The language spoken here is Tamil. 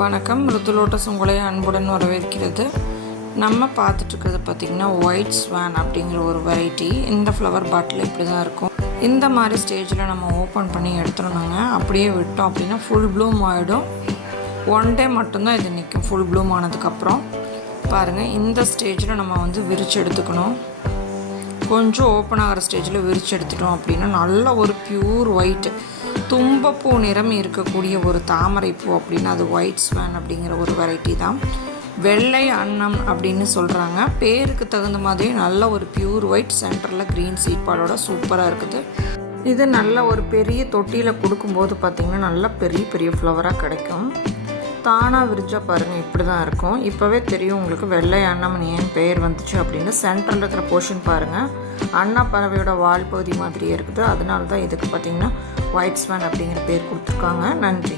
வணக்கம். ருத்து லோட்டஸ் உங்களை அன்புடன் வரவேற்கிறது. நம்ம பார்த்துட்ருக்கிறது பார்த்திங்கன்னா ஒயிட் ஸ்வான் அப்படிங்கிற ஒரு வெரைட்டி. இந்த ஃப்ளவர் பாட்டில் இப்படி தான் இருக்கும். இந்த மாதிரி ஸ்டேஜில் நம்ம ஓப்பன் பண்ணி எடுத்துடணுங்க. அப்படியே விட்டோம் அப்படின்னா ஃபுல் ப்ளூம் ஆகிடும். ஒன் டே மட்டும்தான் இது நிற்கும். ஃபுல் ப்ளூம் ஆனதுக்கப்புறம் பாருங்கள், இந்த ஸ்டேஜில் நம்ம விரித்து எடுத்துக்கணும். கொஞ்சம் ஓப்பன் ஆகிற ஸ்டேஜில் விரித்து எடுத்துட்டோம் அப்படின்னா நல்ல ஒரு பியூர் ஒயிட் தும்பப்பூ நிறம் இருக்கக்கூடிய ஒரு தாமரைப்பூ அப்படின்னா அது ஒயிட் ஸ்வான் அப்படிங்கிற ஒரு வெரைட்டி தான். வெள்ளை அன்னம் அப்படின்னு சொல்கிறாங்க. பேருக்கு தகுந்த மாதிரி நல்ல ஒரு பியூர் ஒயிட், சென்டரில் க்ரீன் சீட்பாடோட சூப்பராக இருக்குது. இது நல்ல ஒரு பெரிய தொட்டியில் கொடுக்கும்போது பார்த்திங்கன்னா நல்ல பெரிய பெரிய ஃப்ளவராக கிடைக்கும். தானாக விரிஞ்சா பாருங்கள், இப்படி தான் இருக்கும். இப்போவே தெரியும் உங்களுக்கு வெள்ளை அன்னம்னு ஏன் பெயர் வந்துச்சு அப்படின்னு. சென்டரில் இருக்கிற போர்ஷன் பாருங்கள், அண்ணா பறவையோட வால் பகுதி மாதிரியே இருக்குது. அதனால தான் இதுக்கு பார்த்திங்கன்னா ஒயிட் ஸ்வான் அப்படிங்கிற பேர் கொடுத்துருக்காங்க. நன்றி.